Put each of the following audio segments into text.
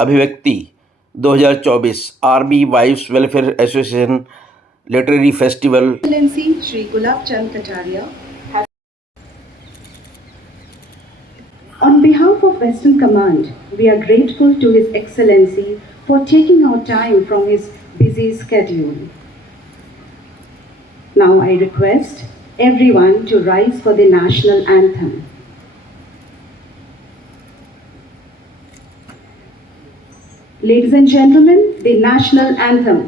अभिव्यक्ति 2024 army wives welfare association literary festival. Excellency Shri Gulab Chand Kataria has, on behalf of Western Command, we are grateful to His Excellency for taking out time from his busy schedule. Now I request everyone to rise for the national anthem. Ladies and gentlemen, the national anthem.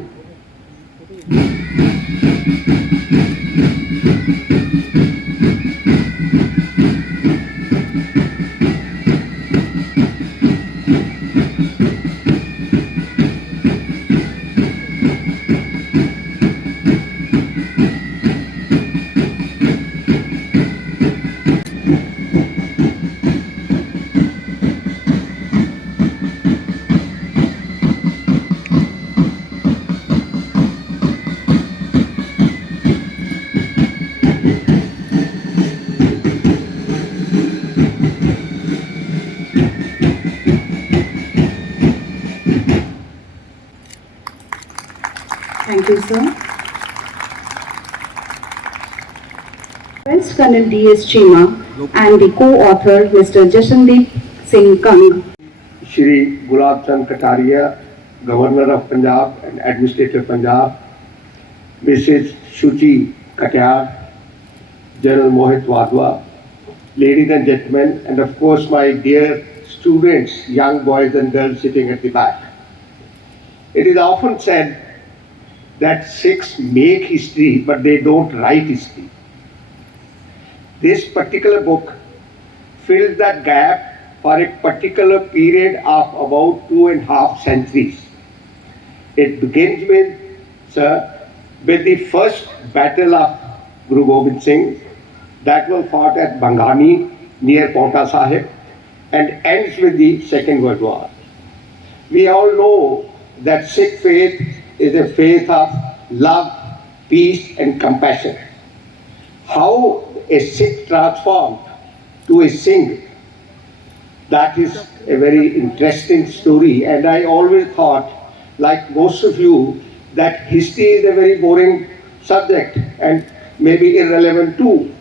Thank you, sir. Request Colonel D.S. Chima and the co-author, Mr. Jashandeep Singh Kang. Shri Gulab Chand Kataria, Governor of Punjab and Administrator Punjab, Mrs. Shuchi Katyar, General Mohit Wadhwa, ladies and gentlemen, and of course my dear students, young boys and girls sitting at the back. It is often said that Sikhs make history, but they don't write history. This particular book fills that gap for a particular period of about 2.5 centuries. It begins with, with the first battle of Guru Gobind Singh that was fought at Bangani near Paonta Sahib and ends with the Second World War. We all know that Sikh faith is a faith of love, peace and compassion. How a Sikh transformed to a Singh, that is a very interesting story, and I always thought, like most of you, that history is a very boring subject and maybe irrelevant too.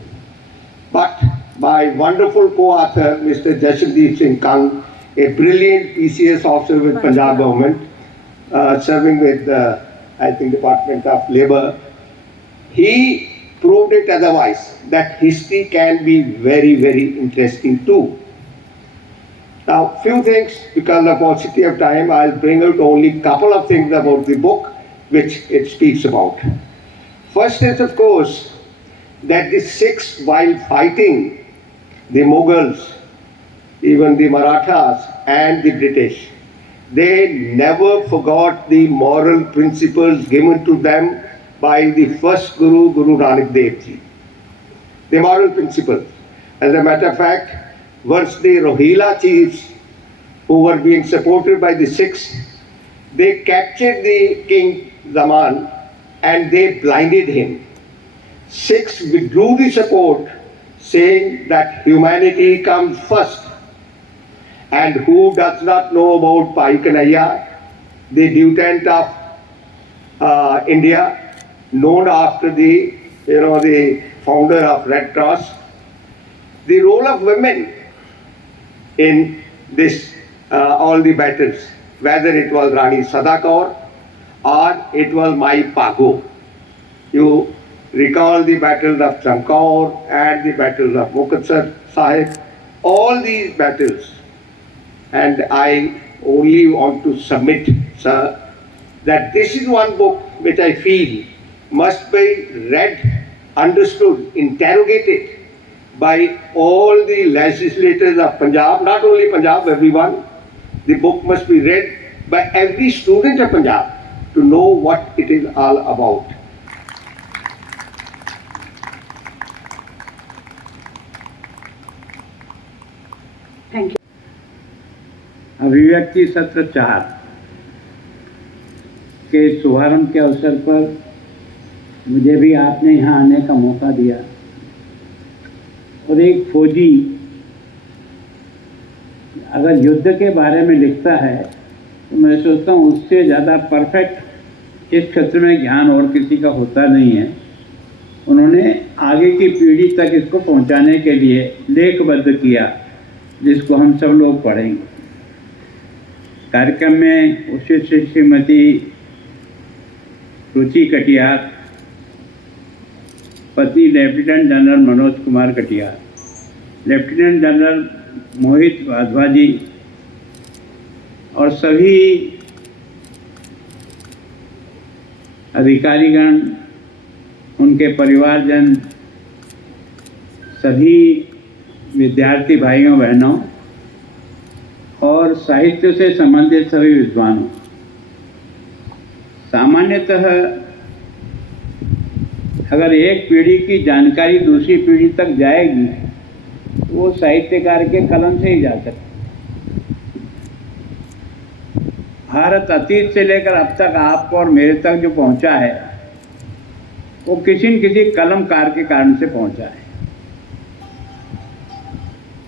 But my wonderful co-author, Mr. Jashandeep Singh Kang, a brilliant PCS officer with Punjab government, serving with I think Department of Labour, he proved it otherwise, that history can be very, very interesting too. Now, few things, because of paucity of time, I'll bring out only a couple of things about the book which it speaks about. First is, of course, that the Sikhs, while fighting the Mughals, even the Marathas and the British, they never forgot the moral principles given to them by the first Guru, Guru Nanak Dev Ji. The moral principles. As a matter of fact, once the Rohilla chiefs, who were being supported by the Sikhs, they captured the King Zaman and they blinded him. Sikhs withdrew the support, saying that humanity comes first. And who does not know about Bhai Kanhaiya, the lieutenant of India, known after the founder of Red Cross. The role of women in this all the battles, whether it was Rani Sadakaur or it was Mai Pago. You recall the battles of Chamkaur and the battles of Mukatsar Sahib, all these battles. And I only want to submit, sir, that this is one book which I feel must be read, understood, interrogated by all the legislators of Punjab, not only Punjab, everyone. The book must be read by every student of Punjab to know what it is all about. Thank you. अभिव्यक्ति सत्र 4 के शुभारंभ के अवसर पर मुझे भी आपने यहाँ आने का मौका दिया और एक फौजी अगर युद्ध के बारे में लिखता है तो मैं सोचता हूँ उससे ज़्यादा परफेक्ट इस क्षेत्र में ज्ञान और किसी का होता नहीं है। उन्होंने आगे की पीढ़ी तक इसको पहुंचाने के लिए लेखबद्ध किया, जिसको हम सब लोग पढ़ेंगे। कार्यक्रम में उचित श्रीमती रुचि कटियार, पत्नी lieutenant general Manoj Kumar Katiyar, lieutenant general Mohit Wadhwa ji और सभी अधिकारीगण, उनके परिवारजन, सभी विद्यार्थी भाइयों बहनों और साहित्य से संबंधित सभी विद्वानों। सामान्यतः अगर एक पीढ़ी की जानकारी दूसरी पीढ़ी तक जाएगी तो वो साहित्यकार के कलम से ही जा सकती। भारत अतीत से लेकर अब तक आपको और मेरे तक जो पहुंचा है वो किसी न किसी कलमकार के कारण से पहुंचा है।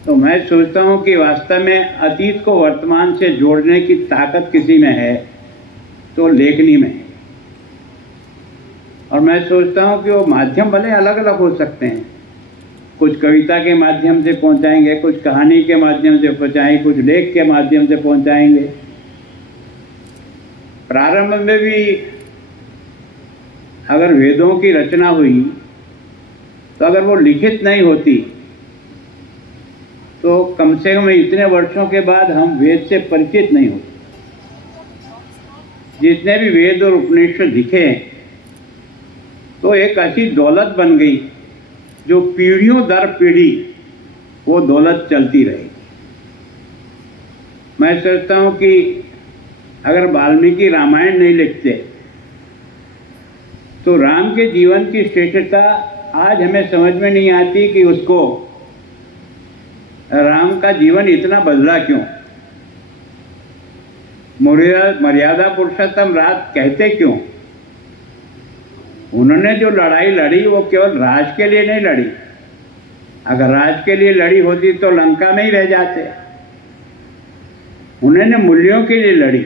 तो मैं सोचता हूं कि वास्तव में अतीत को वर्तमान से जोड़ने की ताकत किसी में है तो लेखनी में है। और मैं सोचता हूं कि वो माध्यम भले अलग अलग हो सकते हैं, कुछ कविता के माध्यम से पहुंचाएंगे, कुछ कहानी के माध्यम से पहुंचाएंगे, कुछ लेख के माध्यम से पहुंचाएंगे। प्रारंभ में भी अगर वेदों की रचना हुई तो अगर वो लिखित नहीं होती तो कम से कम इतने वर्षों के बाद हम वेद से परिचित नहीं होते। जितने भी वेद और उपनिषद लिखे तो एक ऐसी दौलत बन गई जो पीढ़ियों दर पीढ़ी वो दौलत चलती रहेगी। मैं सोचता हूँ कि अगर वाल्मीकि रामायण नहीं लिखते तो राम के जीवन की श्रेष्ठता आज हमें समझ में नहीं आती कि उसको राम का जीवन इतना बदला क्यों, मर्यादा पुरुषोत्तम रात कहते क्यों। उन्होंने जो लड़ाई लड़ी वो केवल राज के लिए नहीं लड़ी। अगर राज के लिए लड़ी होती तो लंका में ही रह जाते। उन्होंने मूल्यों के लिए लड़ी,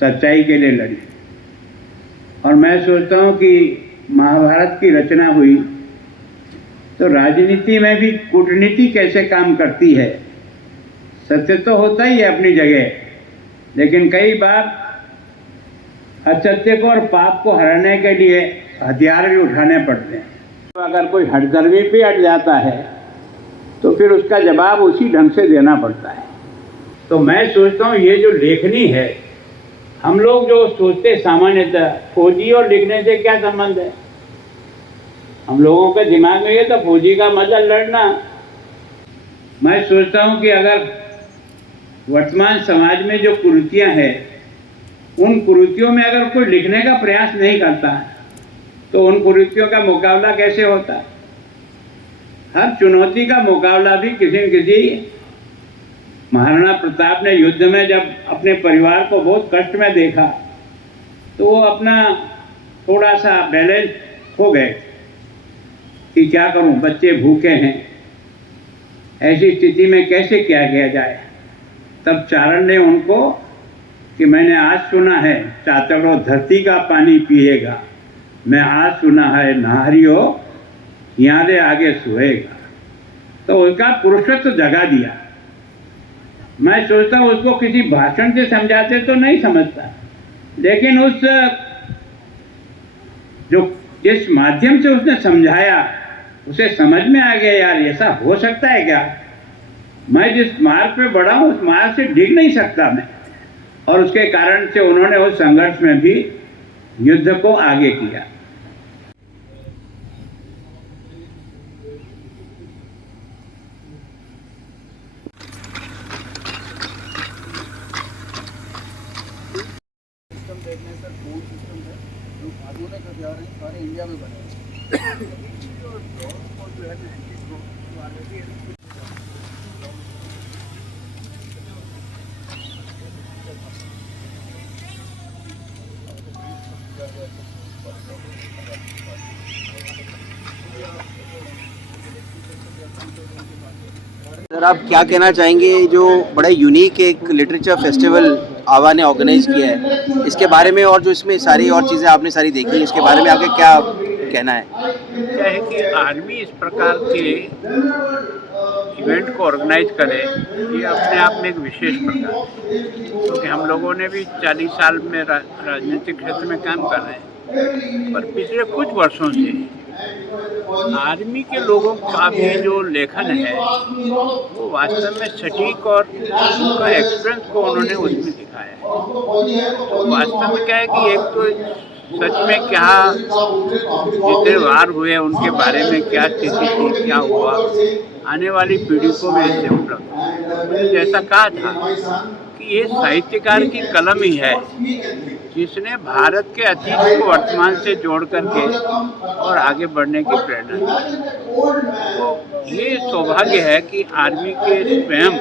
सच्चाई के लिए लड़ी। और मैं सोचता हूँ कि महाभारत की रचना हुई तो राजनीति में भी कूटनीति कैसे काम करती है। सत्य तो होता ही है अपनी जगह, लेकिन कई बार असत्य को और पाप को हराने के लिए हथियार भी उठाने पड़ते हैं। तो अगर कोई हठधर्मी पे अट जाता है तो फिर उसका जवाब उसी ढंग से देना पड़ता है। तो मैं सोचता हूँ ये जो लेखनी है, हम लोग जो सोचते सामान्यतः फौजी और लिखने से क्या संबंध है, हम लोगों के दिमाग में ये तो फौजी का मजा लड़ना। मैं सोचता हूँ कि अगर वर्तमान समाज में जो कुरीतियाँ हैं उन कुरीतियों में अगर कोई लिखने का प्रयास नहीं करता तो उन कुरीतियों का मुकाबला कैसे होता। हर चुनौती का मुकाबला भी किसी न किसी, महाराणा प्रताप ने युद्ध में जब अपने परिवार को बहुत कष्ट में देखा तो वो अपना थोड़ा सा बैलेंस खो गए कि क्या करूं, बच्चे भूखे हैं, ऐसी स्थिति में कैसे क्या किया जाए। तब चारण ने उनको कि मैंने आज सुना है चातको धरती का पानी पिएगा, मैं आज सुना है नाहरियो यादे आगे सोएगा। तो उनका पुरुषत्व जगा दिया। मैं सोचता हूँ उसको किसी भाषण से समझाते तो नहीं समझता, लेकिन उस जो जिस माध्यम से उसने समझाया उसे समझ में आ गया, यार ऐसा हो सकता है क्या। मैं जिस मार्ग पे बढ़ा हूँ उस मार्ग से डिग नहीं सकता मैं। और उसके कारण से उन्होंने उस संघर्ष में भी युद्ध को आगे किया। देखने पर फूड सिस्टम है जो आधुनिक हथियार हैं सारे इंडिया में बने सर, आप क्या कहना चाहेंगे जो बड़ा यूनिक एक लिटरेचर फेस्टिवल आवा ने ऑर्गेनाइज किया है, इसके बारे में और जो इसमें सारी और चीज़ें आपने सारी देखी, इसके बारे में आपका क्या कहना है? क्या है कि आर्मी इस प्रकार के इवेंट को ऑर्गेनाइज करे, ये अपने आप में एक विशेष प्रकार है, क्योंकि हम लोगों ने भी 40 साल में राजनीतिक क्षेत्र में काम कर रहे हैं, पर पिछले कुछ वर्षों से आर्मी के लोगों का भी जो लेखन है वो वास्तव में सटीक और उनका एक्सपीरियंस को उन्होंने उसमें दिखाया है। तो वास्तव में क्या है कि एक तो सच में क्या जितने वार हुए उनके बारे में क्या स्थिति थी, क्या हुआ, आने वाली पीढ़ी को भी इससे उपलब्ध मैंने जैसा कहा था कि ये साहित्यकार की कलम ही है जिसने भारत के अतीत को वर्तमान से जोड़ करके और आगे बढ़ने की प्रेरणा दी। तो ये सौभाग्य है कि आर्मी के स्वयं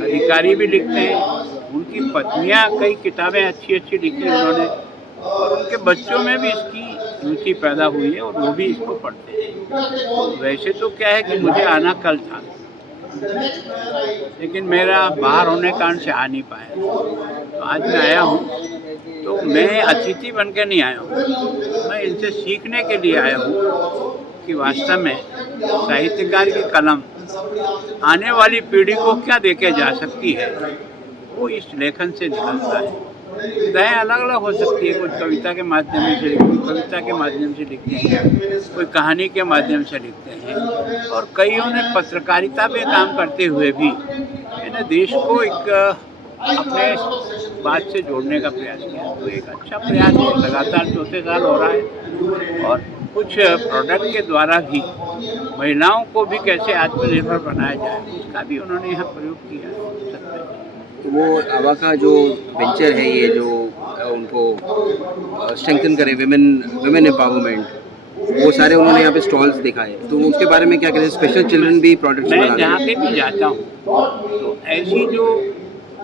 अधिकारी भी लिखते हैं, उनकी पत्नियां कई किताबें अच्छी अच्छी लिखी उन्होंने, और उनके बच्चों में भी इसकी रुचि पैदा हुई है और वो भी इसको पढ़ते हैं। वैसे तो क्या है कि मुझे आना कल था, लेकिन मेरा बाहर होने के कारण से आ नहीं पाया, तो आज मैं आया हूँ। तो मैं अतिथि बन के नहीं आया हूँ, मैं इनसे सीखने के लिए आया हूँ कि वास्तव में साहित्यकार की कलम आने वाली पीढ़ी को क्या देके जा सकती है, वो इस लेखन से निकलता है। विधाएँ अलग अलग हो सकती है, कुछ कविता के माध्यम से लिखते हैं, कविता के माध्यम से लिखते हैं, कोई कहानी के माध्यम से लिखते हैं, और कईयों ने पत्रकारिता में काम करते हुए भी इन्हें देश को एक अपने बात से जोड़ने का प्रयास किया। तो एक अच्छा प्रयास है, लगातार 4 साल हो रहा है, और कुछ प्रोडक्ट के द्वारा भी महिलाओं को भी कैसे आत्मनिर्भर बनाया जाए उसका भी उन्होंने यहाँ प्रयोग किया है। तो वो आवा का जो वेंचर है, ये जो उनको स्ट्रेंथन करे विमेन एम्पावरमेंट, वो सारे उन्होंने यहाँ पे स्टॉल्स दिखाए, तो उसके बारे में क्या कहते हैं? स्पेशल चिल्ड्रन भी प्रोडक्ट्स मैं बनाते जहाँ हैं। पे भी जाता हूँ तो ऐसी जो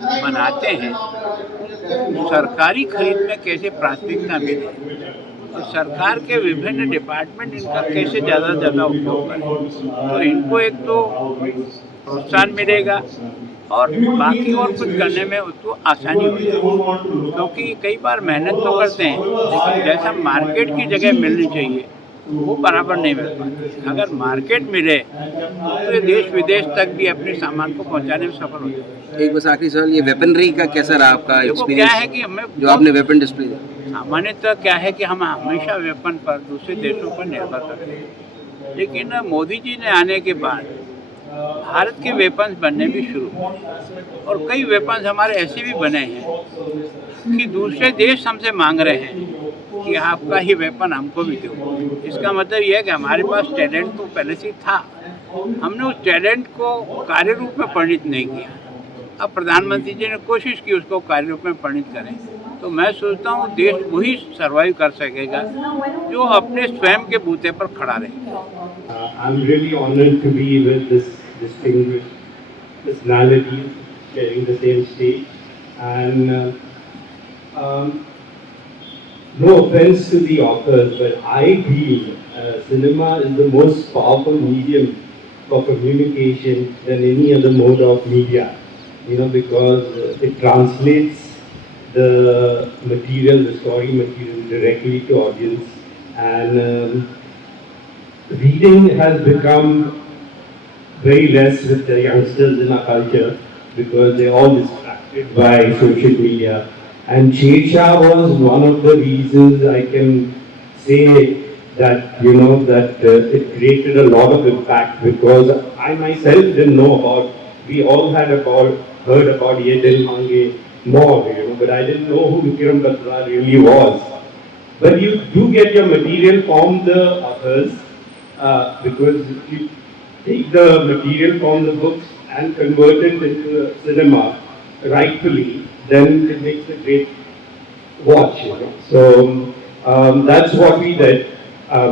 बनाते हैं सरकारी खरीद में कैसे प्राथमिकता मिले और सरकार के विभिन्न डिपार्टमेंट इनका कैसे ज़्यादा से ज़्यादा उपयोग करें, तो इनको एक तो प्रोत्साहन मिलेगा और बाकी और कुछ करने में उसको आसानी हो जाएगी, क्योंकि कई बार मेहनत तो करते हैं लेकिन जैसा मार्केट की जगह मिलनी चाहिए वो बराबर नहीं मिल पाती। अगर मार्केट मिले तो ये देश विदेश तक भी अपने सामान को पहुंचाने में सफल हो जाए। एक बस आखिरी सवाल, ये वेपनरी का कैसा रहा आपका देखो क्या है एक्सपीरियंस, कि हमें जो आपने वेपन डिस्प्ले दिया? सामान्यतः क्या है कि हम हमेशा वेपन पर दूसरे देशों पर निर्भर करते हैं, लेकिन मोदी जी ने आने के बाद भारत के वेपन्स बनने भी शुरू हुए और कई वेपन्स हमारे ऐसे भी बने हैं कि दूसरे देश हमसे मांग रहे हैं कि आपका ही वेपन हमको भी दो। इसका मतलब यह है कि हमारे पास टैलेंट तो पहले से था, हमने उस टैलेंट को कार्य रूप में परिणित नहीं किया। अब प्रधानमंत्री जी ने कोशिश की उसको कार्य रूप में परिणित करें, तो मैं सोचता हूँ देश वही सर्वाइव कर सकेगा जो अपने स्वयं के बूते पर खड़ा रहेगा। I'm really honored to be with this distinguished personality sharing the same stage, and no offense to the authors, but I feel cinema is the most powerful medium for communication than any other mode of media, because it translates the material, the story material directly to audience, and reading has become very less with the youngsters in our culture because they're all distracted by social media. And Shah was one of the reasons I can say that, it created a lot of impact, because I myself didn't know about, we all had heard about Ye Dil Mange more, but I didn't know who Vikram Batra really was. But you do get your material from the authors, because if you take the material from the books and convert it into cinema rightfully, then it makes a great watch. So that's what we did.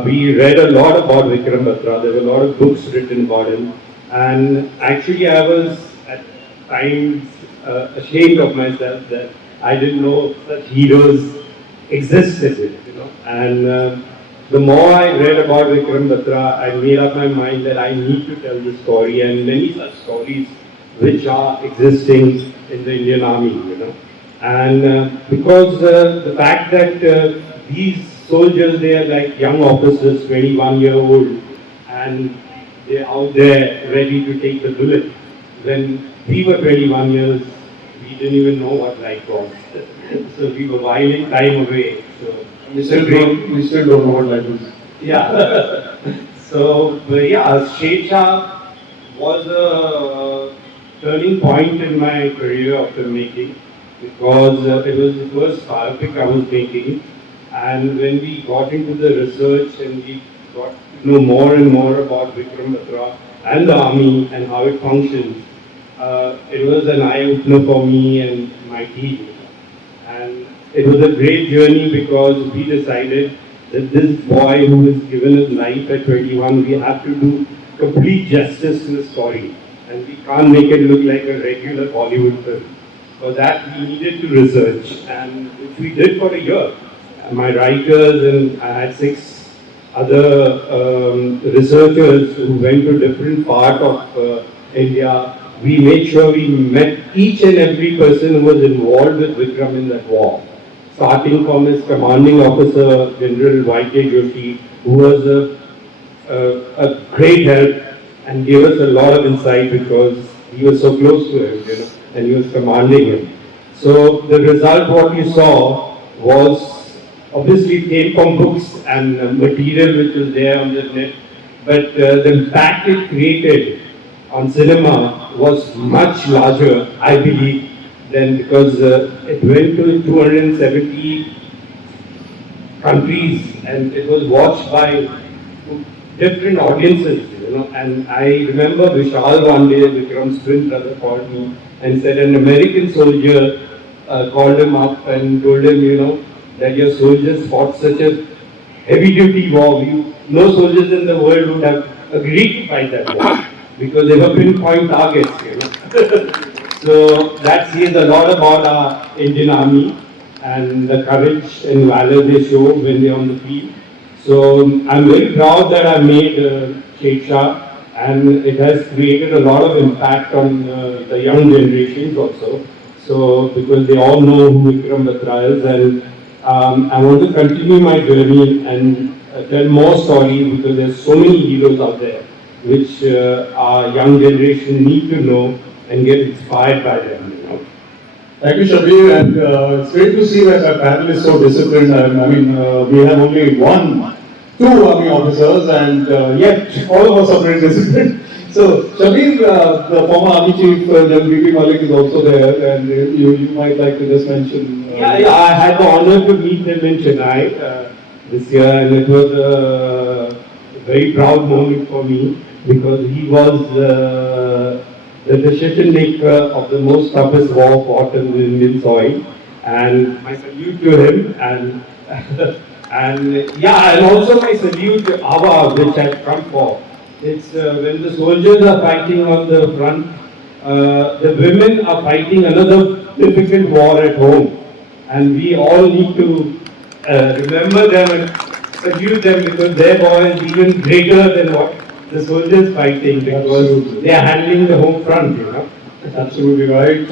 We read a lot about Vikram Batra. There were a lot of books written about him, and actually I was at times ashamed of myself that I didn't know such heroes existed. And the more I read about Vikram Batra, I made up my mind that I need to tell the story, and many such stories which are existing in the Indian Army. And because the fact that these soldiers, they are like young officers, 21-year-old, and they're out there ready to take the bullet. When we were 21 years, we didn't even know what life was. So we were whiling time away. So We still don't know what life is. yeah. So, but yeah, Shecha was a turning point in my career of filmmaking because it was the first biopic I was making. And when we got into the research and we got to know more and more about Vikram Batra and the army and how it functions, it was an eye-opener for me and my team. And it was a great journey because we decided that this boy who was given his life at 21, we have to do complete justice to the story. And we can't make it look like a regular Bollywood film. For that, we needed to research, and which we did for a year. And my writers and I had 6 other researchers who went to different part of India. We made sure we met each and every person who was involved with Vikram in that war. Starting from his commanding officer, General Y.K. Joshi, who was a great help and gave us a lot of insight because he was so close to him, you know, and he was commanding him. So the result, what you saw, was obviously came from books and material which was there on the net, but the impact it created on cinema was much larger, I believe, than because it went to 270 countries and it was watched by different audiences, you know. And I remember Vishal one day, Vikram's twin brother, called me and said an American soldier called him up and told him, you know, that your soldiers fought such a heavy duty war. No soldiers in the world would have agreed to fight that war because they were pinpoint targets, you know. So that says a lot about our Indian Army and the courage and valor they show when they're on the field. So I'm very proud that I made Shecha, and it has created a lot of impact on the young generations also. So because they all know who Vikram Batra is, and I want to continue my journey and tell more stories because there's so many heroes out there which our young generation need to know and get inspired by them. You know. Thank you, Shabir, and it's great to see that our panel is so disciplined. I mean, we have only two army officers, and yet all of us are very disciplined. So, Shabir, the former army chief, General B.P. Malik, is also there, and you might like to just mention. Yeah, I had the honor to meet him in Chennai this year, and it was a very proud moment for me because he was the decision maker of the most toughest war fought in the Indian soil, and my salute to him, and and also my salute to Ava, which I've come for. It's when the soldiers are fighting on the front, the women are fighting another difficult war at home, and we all need to remember them and salute them because their war is even greater than what the soldiers fighting because they are handling the home front, you know. Absolutely right.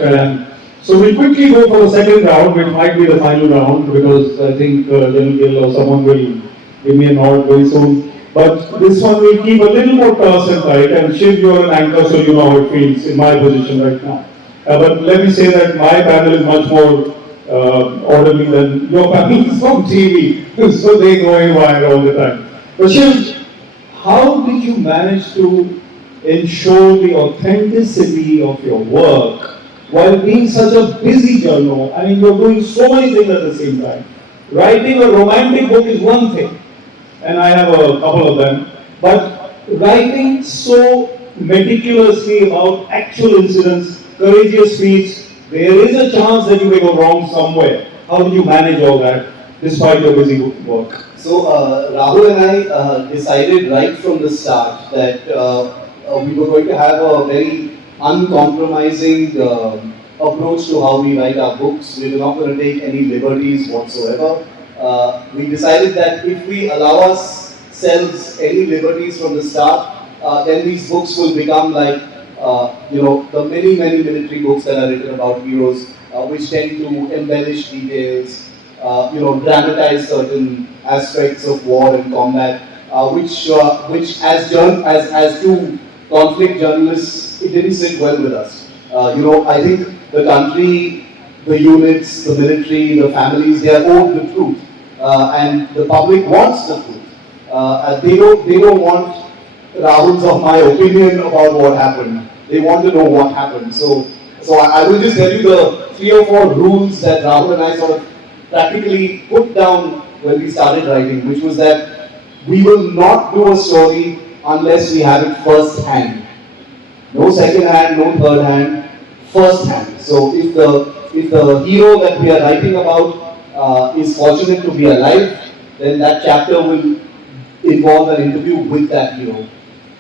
So we'll quickly go for the second round, which might be the final round, because I think General Gill or someone will give me a nod very soon. But this one will keep a little more terse and tight, and Shiv, you're an anchor, so you know how it feels in my position right now. But let me say that my panel is much more orderly than your panel is on TV, so they go haywire all the time. But Shiv, how did you manage to ensure the authenticity of your work while being such a busy journal? I mean, you're doing so many things at the same time. Writing a romantic book is one thing, and I have a couple of them, but writing so meticulously about actual incidents, courageous feats, there is a chance that you may go wrong somewhere. How did you manage all that despite your busy work? So Rahul and I decided right from the start that we were going to have a very uncompromising approach to how we write our books. We were not going to take any liberties whatsoever. We decided that if we allow ourselves any liberties from the start, then these books will become like the many military books that are written about heroes which tend to embellish details, dramatize certain aspects of war and combat, which as two conflict journalists, it didn't sit well with us. I think the country, the units, the military, the families, they are owed the truth, and the public wants the truth. They don't want Rahul's of my opinion about what happened. They want to know what happened. So I will just tell you the 3 or 4 rules that Rahul and I sort of practically put down when we started writing, which was that we will not do a story unless we have it first hand. No second hand, no third hand, first hand. So if the hero that we are writing about is fortunate to be alive, then that chapter will involve an interview with that hero.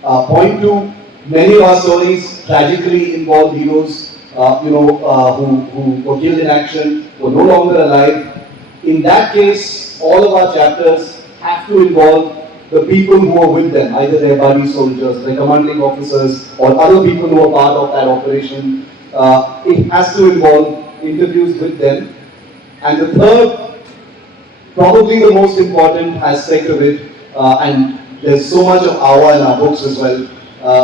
Point 2, many of our stories tragically involve heroes, who were killed in action, were no longer alive. In that case, all of our chapters have to involve the people who were with them, either their buddy soldiers, their commanding officers, or other people who were part of that operation. It has to involve interviews with them. And the third, probably the most important aspect of it, and there's so much of our in our books as well,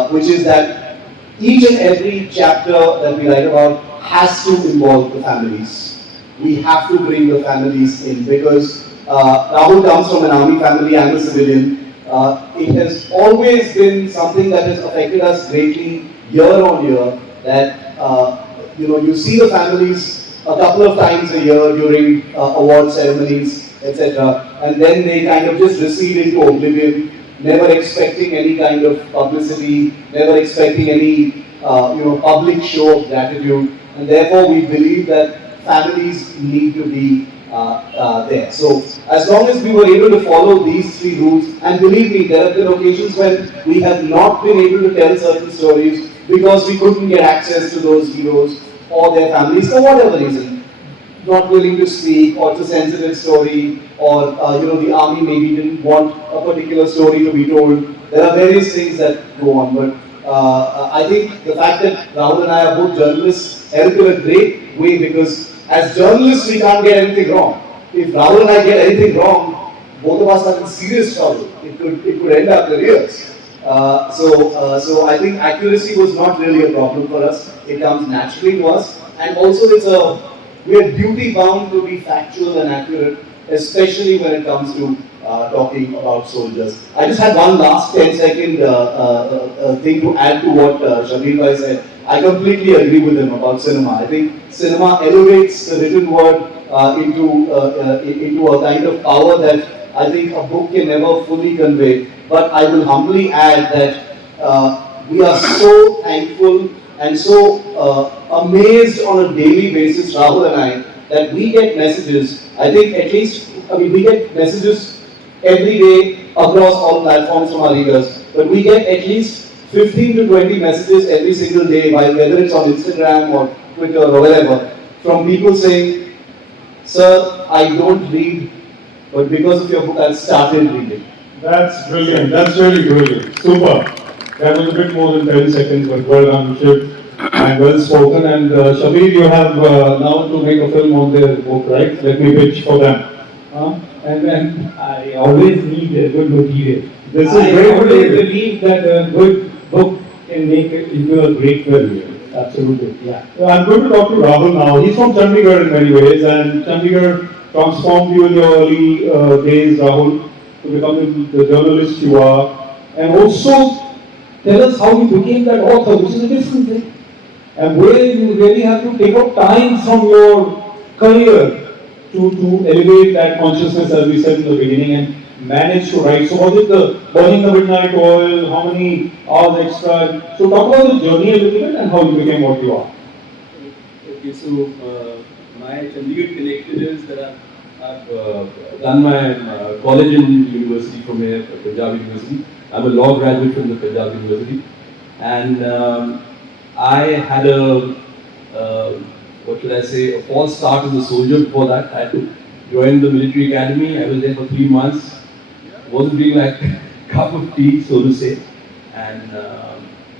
which is that each and every chapter that we write about has to involve the families. We have to bring the families in because Rahul comes from an army family, I'm a civilian. It has always been something that has affected us greatly year on year, that you see the families a couple of times a year during award ceremonies, etc. And then they kind of just recede into oblivion, never expecting any kind of publicity, never expecting any public show of gratitude. And therefore we believe that families need to be there. So as long as we were able to follow these 3 rules, and believe me, there have been occasions when we have not been able to tell certain stories because we couldn't get access to those heroes or their families for whatever reason. Not willing to speak, or it's a sensitive story, or the army maybe didn't want a particular story to be told. There are various things that go on, but I think the fact that Rahul and I are both journalists help in a great way, because as journalists we can't get anything wrong. If Rahul and I get anything wrong, both of us are in serious trouble. It could end our careers. So I think accuracy was not really a problem for us. It comes naturally to us, and also we are duty bound to be factual and accurate, especially when it comes to talking about soldiers. I just had one last 10-second thing to add to what Shabir Bhai said. I completely agree with him about cinema. I think cinema elevates the written word into a kind of power that I think a book can never fully convey. But I will humbly add that we are so thankful and so amazed on a daily basis, Rahul and I, that we get messages. I think we get messages every day across all platforms from our readers, but we get at least 15 to 20 messages every single day, whether it's on Instagram or Twitter or wherever, from people saying, "Sir, I don't read, but because of your book, I've started reading." That's brilliant. That's really brilliant. Super. That was a bit more than 10 seconds, but well done, Shiv, and well spoken. And Shabir, you have now to make a film on their book, right? Let me pitch for them. And then I always need a good material. This is I great always material. believe that a good book can make it into a great film. Absolutely, yeah. I'm going to talk to Rahul now. He's from Chandigarh in many ways, and Chandigarh transformed you in your early days, Rahul, to become the journalist you are. And also, tell us how you became that author, which is a different thing. And where you really have to take out time from your career to elevate that consciousness, as we said in the beginning, and manage to write. So was it the burning the midnight oil, how many hours extra? So talk about the journey a little bit and how you became what you are. Okay, so my Chandigarh connection is that I've done my college in university from here, Punjab University. I'm a law graduate from the Punjab University, and I had a false start as a soldier before that. I had to join the military academy. I was there for 3 months. Wasn't really like a cup of tea, so to say. And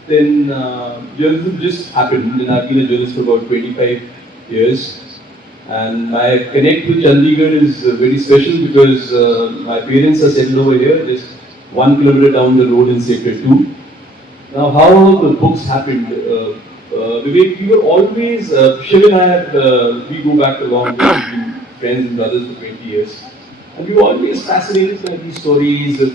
then journalism just happened. And I've been a journalist for about 25 years. And my connect with Chandigarh is very special because my parents are settled over here, just 1 kilometer down the road in Sector 2. Now, how the books happened? Vivek, we were always, Shiv and I have, we go back a long way, we've been friends and brothers for 20 years. And we were always fascinated by these stories of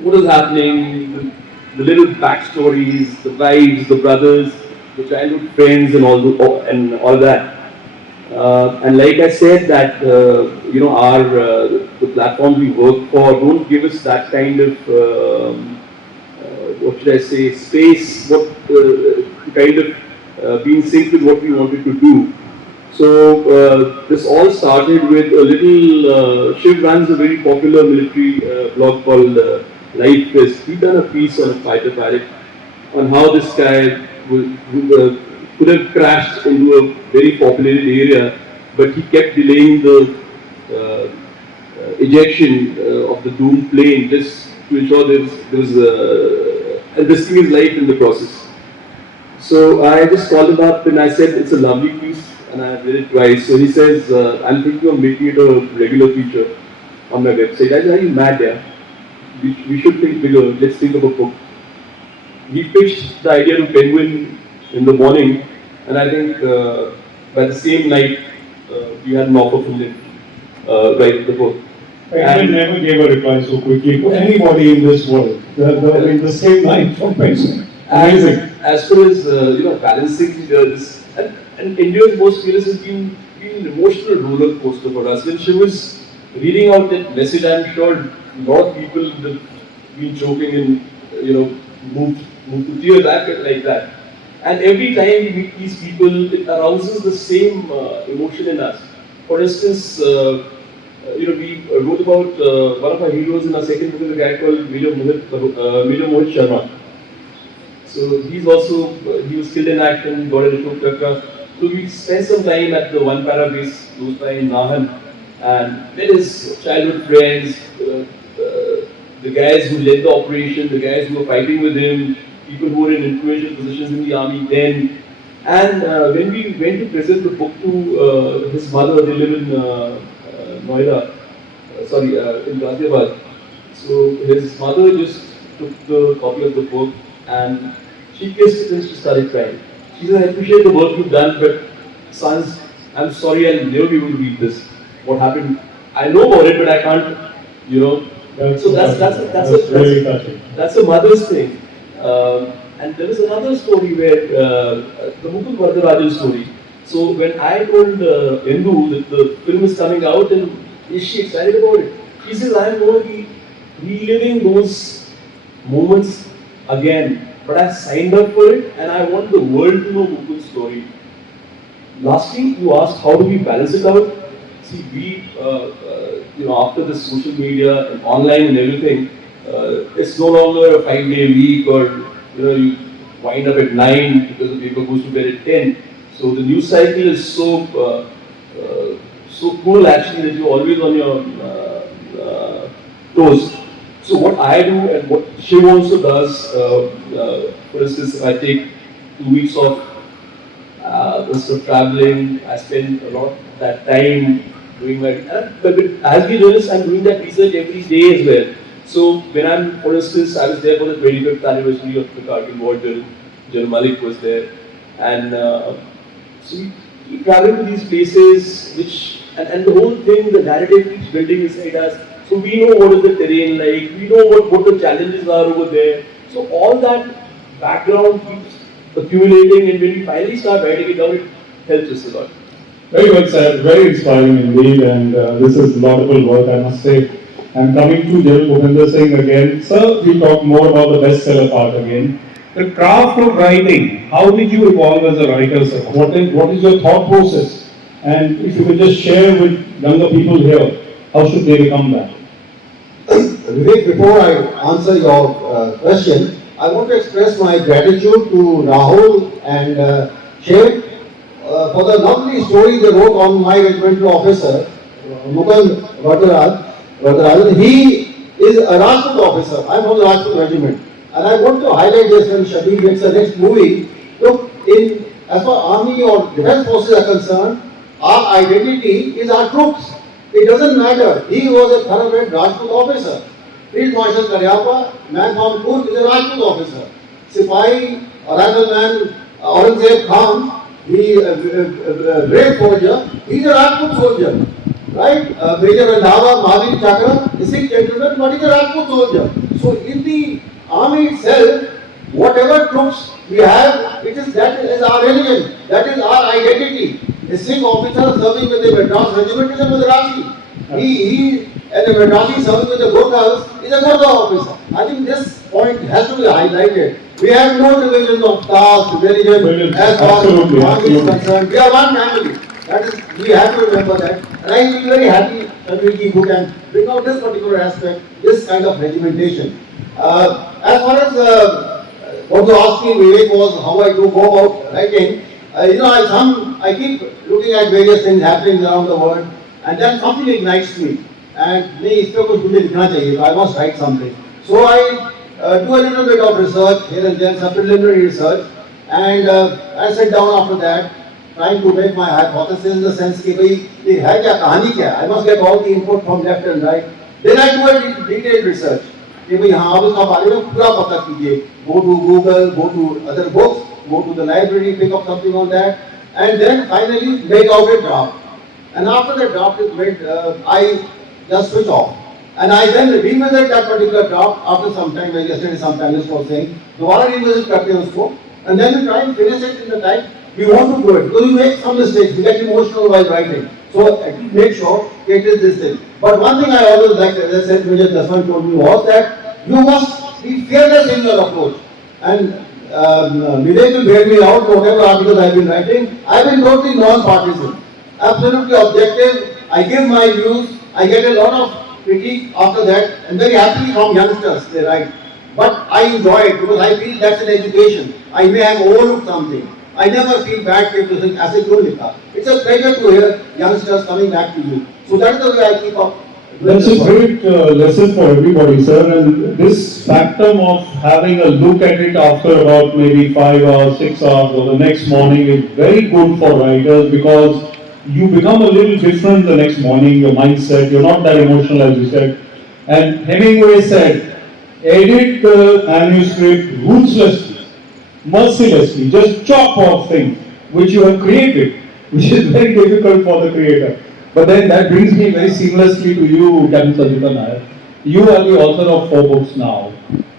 what is happening, the little backstories, the wives, the brothers, the childhood friends, and all that. And like I said, that our the platforms we work for don't give us that kind of what should I say, space, what kind of being sync with what we wanted to do. So this all started with a little. Shiv runs a very popular military blog called Life Fest. He done a piece on a fighter pilot on how this guy could have crashed into a very populated area, but he kept delaying the ejection of the doomed plane just to ensure there was and risking his life in the process. So I just called him up and I said it's a lovely piece and I read it twice. So he says, I'm thinking of making it a regular feature on my website. I said, are you mad, yeah? We should think bigger. Let's think of a book. He pitched the idea to Penguin in the morning, and I think by the same night we had an offer from him write the book. Penguin never gave a reply so quickly to anybody in this world. In the same night from Penguin. Amazing. As far as balancing this, and India's most fearless has been an emotional roller coaster for us. When she was reading out that message, I'm sure a lot of people have been joking and moved to tears like that. And every time we meet these people, it arouses the same emotion in us. For instance, we wrote about one of our heroes in our second book is a guy called Major Mohit Sharma. So he was killed in action, got a Ashok Chakra. So we spent some time at the one para base close by in Nahan, and met his childhood friends, the guys who led the operation, the guys who were fighting with him, people who were in influential positions in the army then. And when we went to present the book to his mother, they live in Noida, in Ghaziabad. So his mother just took the copy of the book and she kissed it and she started crying. She said, I appreciate the work you've done, but sons, I'm sorry, I'll never be able to read this. What happened? I know about it, but I can't, So that's a mother's thing. And there is another story where the Mukund Varadarajan story. So when I told Endu that the film is coming out, and is she excited about it? She says, I am going to be reliving those moments again. But I signed up for it and I want the world to know Mukund's story. Lastly, you asked how do we balance it out? See, we, after the social media and online and everything, it's no longer a 5-day week or you wind up at 9 because the paper goes to bed at 10. So the news cycle is so cool actually that you're always on your toes. So what I do and what Shiv also does, for instance, if I take 2 weeks off instead of traveling, I spend a lot of that time doing my. But as we journalists, I'm doing that research every day as well. So when I'm, for instance, I was there for the 25th anniversary of the Kargil War. General Malik was there, and so we keep traveling to these places, which and the whole thing, the narrative keeps building inside us. So we know what is the terrain like, we know what the challenges are over there. So all that background keeps accumulating, and when we finally start writing it down, it helps us a lot. Very well said, very inspiring indeed, and this is laudable work, I must say. And coming to General Bhupinder Singh again, sir, we'll talk more about the bestseller part again. The craft of writing, how did you evolve as a writer, sir? What is your thought process? And if you could just share with younger people here, how should they become that? Vivek, before I answer your question, I want to express my gratitude to Rahul and Shiv for the lovely story they wrote on my regimental officer, Mukund Varadarajan. He is a Rajput officer. I am from the Rajput regiment. And I want to highlight this when Shabir makes the next movie. Look, in as far army or defense forces are concerned, our identity is our troops. It doesn't matter. He was a thoroughbred Rajput officer. Field Marshal Karyappa, man from Kurd, is a Rajput officer. Sipahi, rifleman Aurangzeb Khan, he brave soldier, he is a Rajput soldier. Right? Major Randhawa, Mahavir Chakra, a Sikh gentleman, but he is a Rajput soldier. So in the army itself, whatever troops we have, that is our religion, that is our identity. A Sikh officer serving with the Madras regiment is a Madrasi. And a Madrasi serving with the Gurkhas is a Gurkha officer. I think this point has to be highlighted. We have no divisions of caste, religion, as far as the army is concerned. We are one family. That is, we have to remember that. And I will be very happy, Tanvir, who can bring out this particular aspect, this kind of regimentation. As far as what you asked me, Vivek, was how I do go about writing. I keep looking at various things happening around the world, and then something ignites me. And I must write something. So I do a little bit of research here and there, some preliminary research, and I sit down after that, trying to make my hypothesis in the sense that I must get all the input from left and right. Then I do a detailed research. Go to Google, go to other books, go to the library, pick up something on that, and then finally make out a draft. And after the draft is made, I just switch off. And I then revisit that particular draft after some time, like yesterday some panelists was saying, and then we try and finish it in the time we want to do it. Because we make some mistakes, we get emotional while writing. So at least make sure it is this thing. But one thing I always liked, as I said, Major Daswan told me, was that you must be fearless in your approach. And Vivek will bear me out, whatever articles I have been writing, I have been totally non-partisan, absolutely objective. I give my views, I get a lot of critique after that, and very happily from youngsters, they write. But I enjoy it because I feel that's an education. I may have overlooked something. I never feel bad to think, it's a pleasure to hear youngsters coming back to you. So that is the way I keep up. That's a great lesson for everybody, sir. And this factum of having a look at it after about maybe 5 hours, 6 hours, or the next morning is very good for writers because you become a little different the next morning, your mindset, you're not that emotional as you said. And Hemingway said, edit the manuscript ruthlessly, mercilessly, just chop off things which you have created, which is very difficult for the creator. But then that brings me very seamlessly to you, Captain Sanjita Nair. You are the author of 4 books now.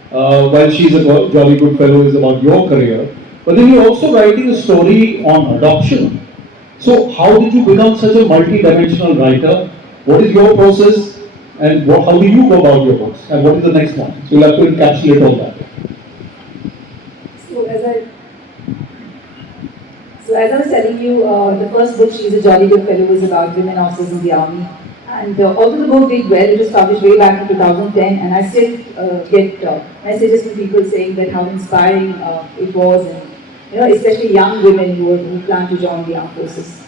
While She's a Jolly Good Fellow is about your career, but then you're also writing a story on adoption. So how did you become such a multi-dimensional writer? What is your process and how do you go about your books? And what is the next one? So you'll have to encapsulate all that. So as I was telling you, the first book, She's a Jolly Good Fellow, was about women officers in the army. And although the book did well, it was published way back in 2010, and I still get messages from people saying that how inspiring it was, and especially young women who plan to join the armed forces.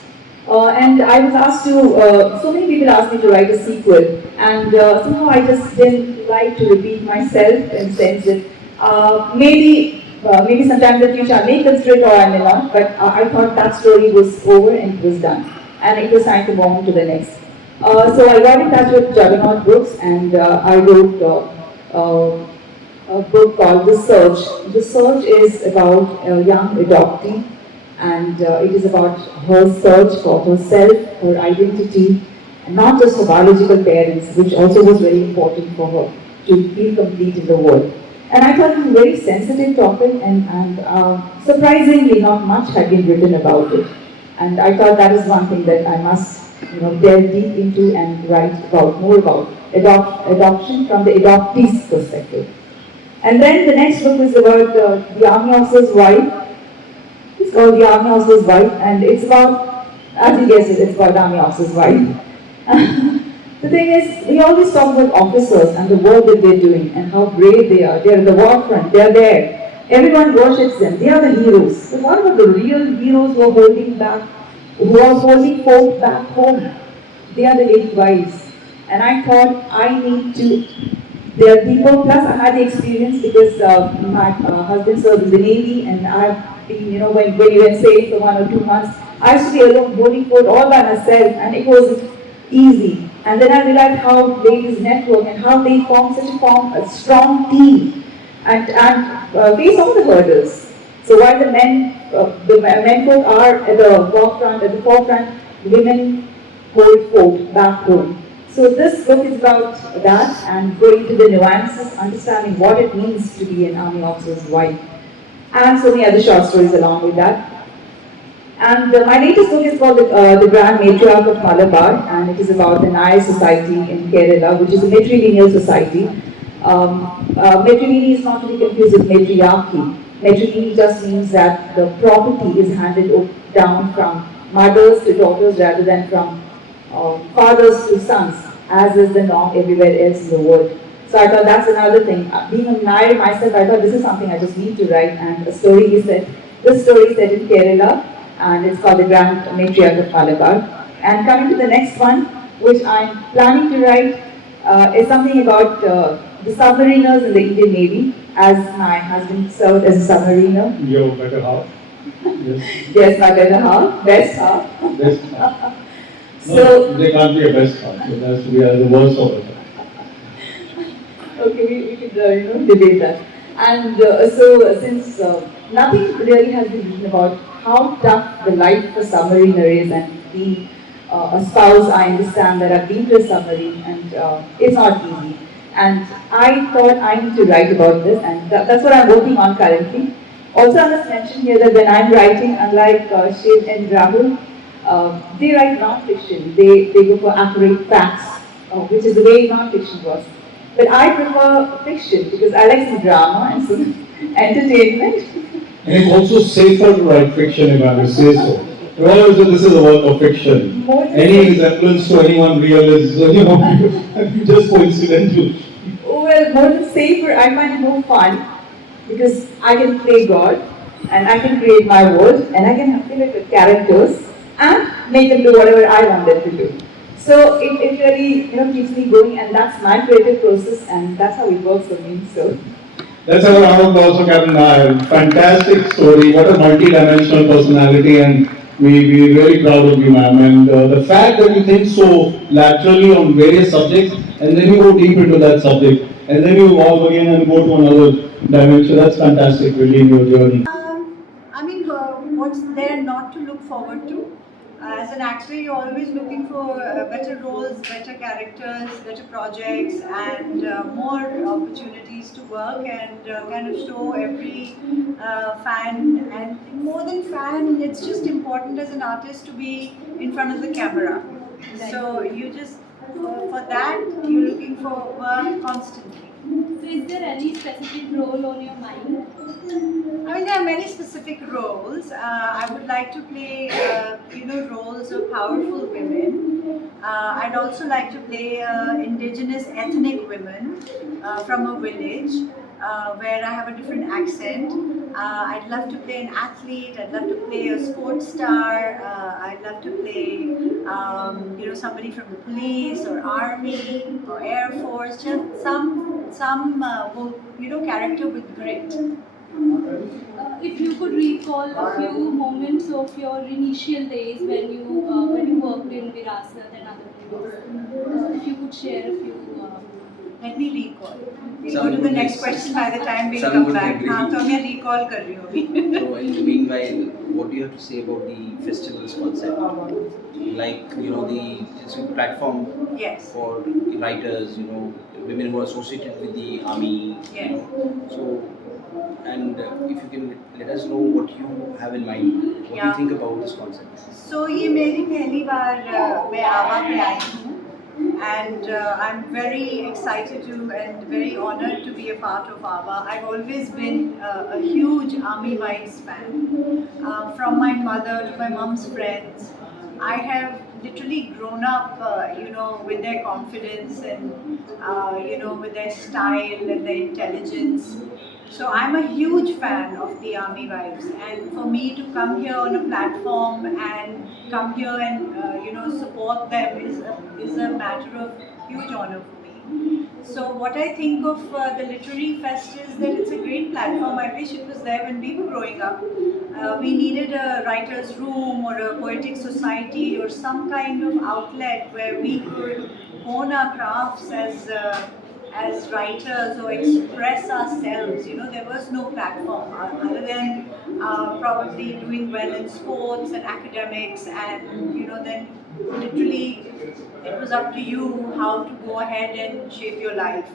And I was asked to, so many people asked me to write a sequel, and somehow I just didn't like to repeat myself in the sense that maybe sometime in the future I may consider it or I may not, but I thought that story was over and it was done. And it was time to move on to the next. So I got in touch with Juggernaut Books and I wrote a book called The Search. The Search is about a young adoptee and it is about her search for herself, her identity, and not just her biological parents, which also was very important for her to feel complete in the world. And I thought it was a very sensitive topic and surprisingly not much had been written about it. And I thought that is one thing that I must delve deep into and write more about adoption from the adoptee's perspective. And then the next book is about the Army Officer's Wife. It's called The Army Officer's Wife, and it's about, as you guessed, it's about the Army Officer's Wife. The thing is, we always talk about officers and the work that they're doing and how brave they are. They're at the war front, they're there. Everyone worships them, they are the heroes. But what about the real heroes who are holding folk back home? They are the lady wives. And I thought there are people, plus I had the experience because my husband served in the Navy and I've when we went sailing for 1 or 2 months, I used to be alone holding fort all by myself, and it wasn't easy. And then I realized how ladies network and how they form such a strong team and face all the hurdles. So while the men folk are at the forefront, women hold fort back home. So this book is about that and going to the nuances, understanding what it means to be an army officer's wife, and so many other short stories along with that. And my latest book is called The Grand Matriarch of Malabar, and it is about the Nair society in Kerala, which is a matrilineal society. Matrilineal is not to be confused with matriarchy. Matrilineal just means that the property is handed down from mothers to daughters rather than from fathers to sons, as is the norm everywhere else in the world. So I thought that's another thing. Being a Nair myself, I thought this is something I just need to write, and this story is set in Kerala, and it's called The Grand Matriarch of Malabar. And coming to the next one, which I'm planning to write, is something about the submariners in the Indian Navy, as my husband served as a submariner. Your better half. Yes. Yes, my better half, best half. Best half. So, no, they can't be a best half. It has to be the worst of it. Okay, we could debate that. And so since nothing really has been written about how tough the life of a submariner is, and being a spouse, I understand that I've been to a submarine, and it's not easy. And I thought I need to write about this, and that's what I'm working on currently. Also, I must mention here that when I'm writing, unlike Shiv and Rahul, they write non-fiction. They go for accurate facts, which is the way non-fiction works. But I prefer fiction because I like some drama and some entertainment. And it's also safer to write fiction, if I may say so. Because this is a work of fiction. Any resemblance to anyone real is, just coincidental. Oh, well, more than safer, I find it more fun because I can play God and I can create my world and I can fill it with characters and make them do whatever I want them to do. So it really keeps me going, and that's my creative process, and that's how it works for me. So let's have a round of applause for Captain Nair. Fantastic story. What a multi-dimensional personality, and we're really proud of you, ma'am. And the fact that you think so laterally on various subjects, and then you go deep into that subject, and then you evolve again and go to another dimension. That's fantastic, really, in your journey. What's there not to look forward to? As an actor, you're always looking for better roles, better characters, better projects, and more opportunities to work and kind of show every fan. And more than fan, it's just important as an artist to be in front of the camera. So you just, for that, you're looking for work constantly. So is there any specific role on your mind? I mean, there are many specific roles. I would like to play, roles of powerful women. I'd also like to play indigenous ethnic women from a village where I have a different accent. I'd love to play an athlete. I'd love to play a sports star. I'd love to play, somebody from the police or army or air force. Just some character with grit. If you could recall a few moments of your initial days when you worked in Virasat and other films, if you could share a few. Let me recall. We'll go to the next question by the time we come back. हाँ तो मैं recall कर रही हूँ अभी. So in the meanwhile, what do you have to say about the festival's concept? Like it's a platform for the writers, women who are associated with the army. Yes. So. And if you can let us know what you have in mind, what you think about this concept. So ये मेरी पहली बार मैं आवा पे आई हूँ, and I'm very excited and very honored to be a part of AVA. I've always been a huge Army Wives fan. From my mother to my mom's friends, I have literally grown up, with their confidence and, with their style and their intelligence. So I'm a huge fan of the Army Wives, and for me to come here on a platform and come here and support them is a matter of huge honor for me. So what I think of the Literary Fest is that it's a great platform. I wish it was there when we were growing up. We needed a writer's room or a poetic society or some kind of outlet where we could hone our crafts as writers or express ourselves. You know, there was no platform other than probably doing well in sports and academics, and you know, then literally it was up to you how to go ahead and shape your life.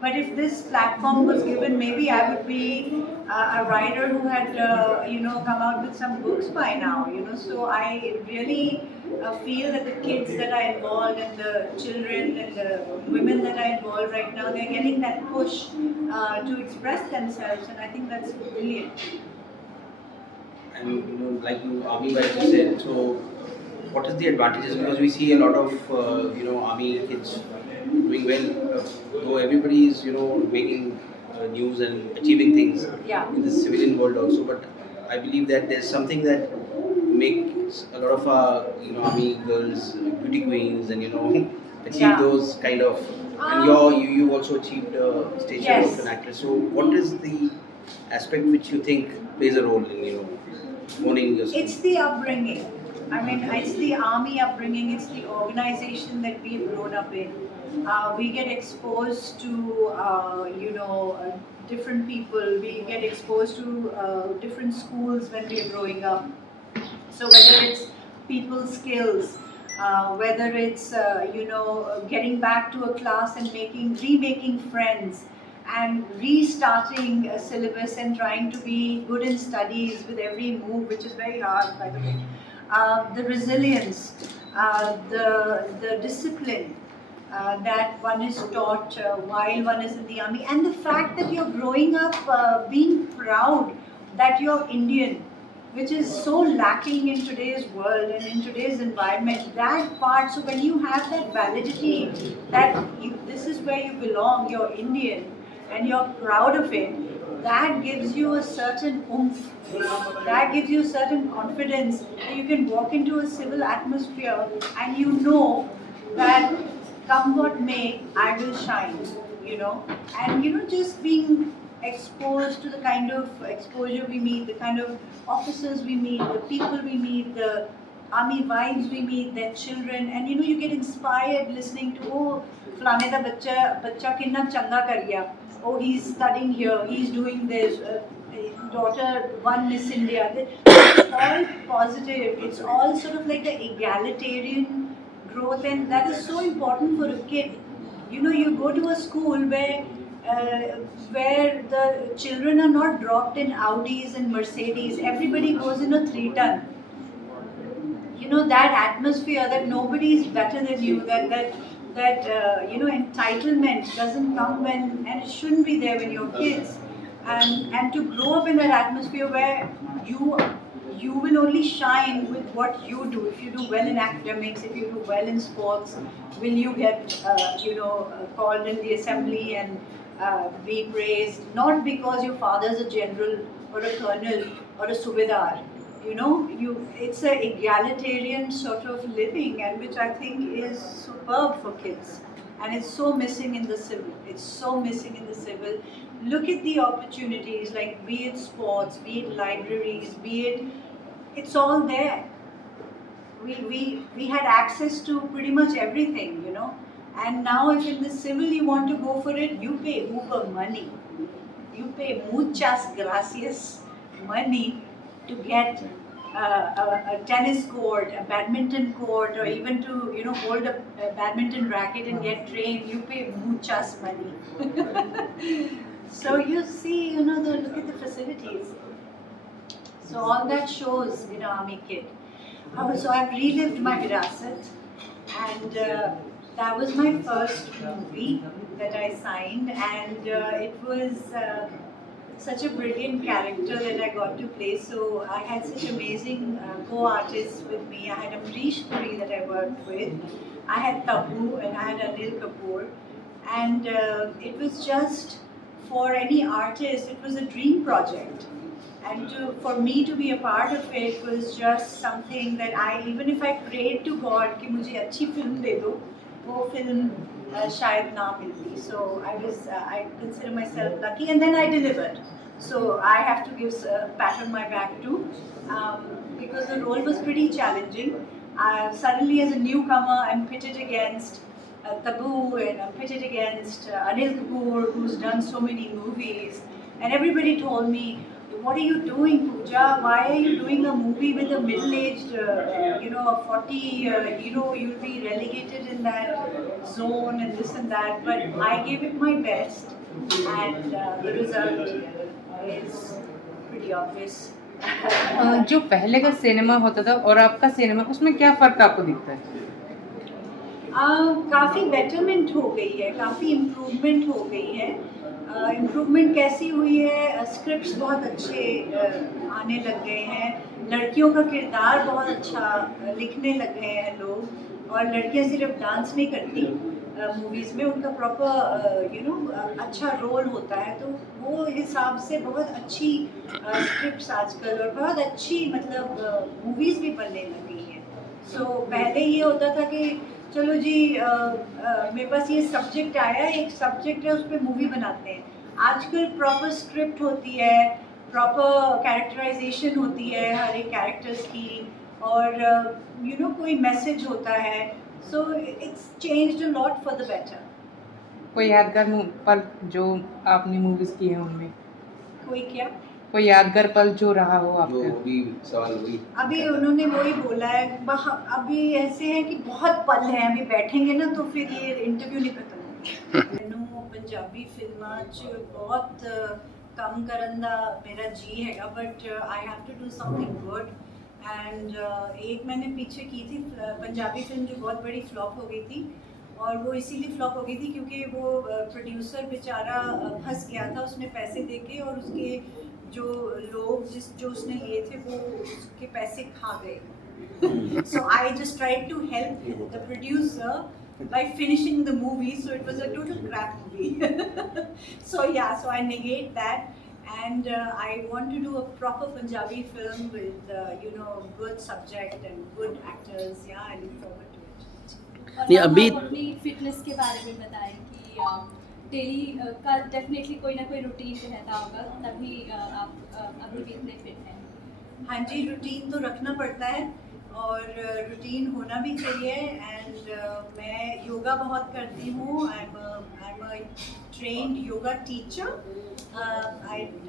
But if this platform was given, maybe I would be a writer who had, you know, come out with some books by now, you know. So I really feel that the kids that are involved and the children and the women that are involved right now, they're getting that push to express themselves, and I think that's brilliant. And you know, like you, Army, like you said, so what is the advantages? Because we see a lot of you know, Army kids doing well, though everybody is, you know, making news and achieving things in the civilian world also. But I believe that there's something that makes a lot of our, you know, Army girls beauty queens, and you know, achieve those kind of. And you also achieved stature of an actress. So what is the aspect which you think plays a role in, you know, owning yourself? It's the upbringing. I mean, it's the Army upbringing, it's the organization that we've grown up in. We get exposed to, you know, different people. We get exposed to different schools when we're growing up. So whether it's people's skills, whether it's, you know, getting back to a class and remaking friends, and restarting a syllabus and trying to be good in studies with every move, which is very hard, by the way. The resilience, the discipline that one is taught while one is in the Army, and the fact that you're growing up being proud that you're Indian, which is so lacking in today's world and in today's environment, that part. So when you have that validity that this is where you belong, you're Indian, and you're proud of it, that gives you a certain oomph, that gives you a certain confidence that you can walk into a civil atmosphere and you know that come what may, I will shine, you know. And you know, just being exposed to the kind of exposure we meet, the kind of officers we meet, the people we meet, the Army wives we meet, their children, and you know, you get inspired listening to, oh, flane da bacha kinna changa kar gaya. Oh, he's studying here, he's doing this, daughter won Miss India. It's all positive, it's all sort of like the egalitarian growth, and that is so important for a kid. You know, you go to a school where the children are not dropped in Audis and Mercedes, everybody goes in a 3-ton. You know, that atmosphere that nobody is better than you, that you know, entitlement doesn't come when, and it shouldn't be there when you're kids, and to grow up in that atmosphere where you will only shine with what you do. If you do well in academics, if you do well in sports, will you get you know, called in the assembly and be praised, not because your father's a general or a colonel or a subedar. You know, it's an egalitarian sort of living, and which I think is superb for kids. And it's so missing in the civil. It's so missing in the civil. Look at the opportunities, like be it sports, be it libraries, it's all there. We had access to pretty much everything, you know. And now if in the civil you want to go for it, you pay uber money. You pay muchas gracias money to get a tennis court, a badminton court, or even to, you know, hold a badminton racket and get trained. You pay muchas money. So you see, you know, look at the facilities. So all that shows in an Army kid. So I've relived my Virasat, and that was my first movie that I signed, and it was such a brilliant character that I got to play. So I had such amazing co-artists with me. I had Amrish Puri that I worked with. I had Tabu and I had Anil Kapoor. And it was just, for any artist, it was a dream project. And for me to be a part of it was just something that even if I prayed to God कि मुझे अच्छी film दे दो, वो film शायद ना मिलती. So I consider myself lucky, and then I delivered. So I have to give a pat on my back too, because the role was pretty challenging. Suddenly, as a newcomer, I'm pitted against Taboo, and I'm pitted against Anil Kapoor, who's done so many movies. And everybody told me, "What are you doing, Pooja? Why are you doing a movie with a middle-aged, 40 hero? You'll be relegated in that zone and this and that." But I gave it my best, and the result is pretty obvious. जो पहले का cinema होता था और आपका cinema, उसमें क्या फ़र्क आपको दिखता है? काफ़ी बेटरमेंट हो गई है, काफ़ी इम्प्रूवमेंट हो गई है. इम्प्रूवमेंट कैसी हुई है? स्क्रिप्ट्स बहुत अच्छे आने लग गए हैं, लड़कियों का किरदार बहुत अच्छा लिखने लग गए हैं लोग, और लड़कियां सिर्फ डांस नहीं करती मूवीज़ में, उनका प्रॉपर अच्छा रोल होता है. तो वो हिसाब से बहुत अच्छी स्क्रिप्ट्स आजकल, और बहुत अच्छी मतलब मूवीज़ भी बनने लगी हैं. सो पहले ये होता था कि चलो जी मेरे पास ये सब्जेक्ट आया, एक सब्जेक्ट है, उस पर मूवी बनाते हैं. आजकल प्रॉपर स्क्रिप्ट होती है, प्रॉपर कैरेक्टराइजेशन होती है हर एक कैरेक्टर्स की, और कोई मैसेज होता है. So it's changed a lot for the better. कोई यादगार पल जो आपने मूवीज़ की है उनमें? कोई क्या? कोई यादगार पल जो रहा हो आपका? जो भी सवाल हुई अभी उन्होंने वही बोला है. अभी ऐसे है कि बहुत पल हैं, अभी बैठेंगे ना तो फिर ये इंटरव्यू नहीं खत्म होगा. मैनू पंजाबी फिल्मां च बहुत कम करन दा मेरा जी हैगा, but I have to do something good. And एक मैंने पीछे की थी पंजाबी फिल्म जो बहुत बड़ी फ्लॉप हो गई थी, और वो इसीलिए फ्लॉप हो गई थी क्योंकि वो प्रोड्यूसर बेचारा फंस गया था. उसने पैसे देके और उसके जो लोग जो उसने लिए थे वो उसके पैसे खा गए. So I just tried to help the producer by finishing the movie, so it was a total crap movie. So I negate that, and I want to do a proper Punjabi film with good subject and good actors. Yeah, I look forward to it. नहीं, अभी अपनी fitness के बारे में बताएं कि daily का definitely कोई ना कोई रूटीन रहता होगा, तभी आप अभी भी इतने फिट हैं. हाँ जी, रूटीन तो रखना पड़ता है, और रूटीन होना भी चाहिए. एंड मैं योगा बहुत करती हूँ. I am a trained yoga teacher.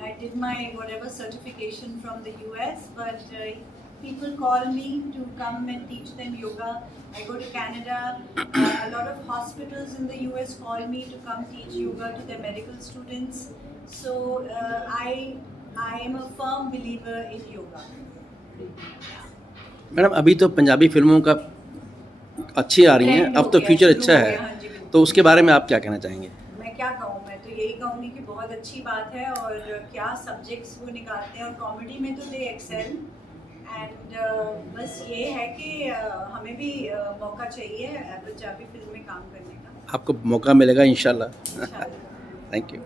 I did my whatever certification from the US, but people call me to come and teach them yoga. I go to Canada. A lot of hospitals in the US call me to come teach yoga to their medical students. So I am a firm believer in yoga. Madam, अभी तो पंजाबी फिल्मों का अच्छी आ रही हैं, अब तो future अच्छा है, तो उसके बारे में आप क्या कहना चाहेंगे? मैं क्या कहूँ, मैं तो यही कहूँगी कि बहुत अच्छी बात है, और क्या सब्जेक्ट्स वो निकालते हैं, और कॉमेडी में तो दे एक्सेल. एंड बस ये है कि हमें भी मौका चाहिए पंजाबी फिल्म में काम करने का. आपको मौका मिलेगा इंशाल्लाह. Thank you.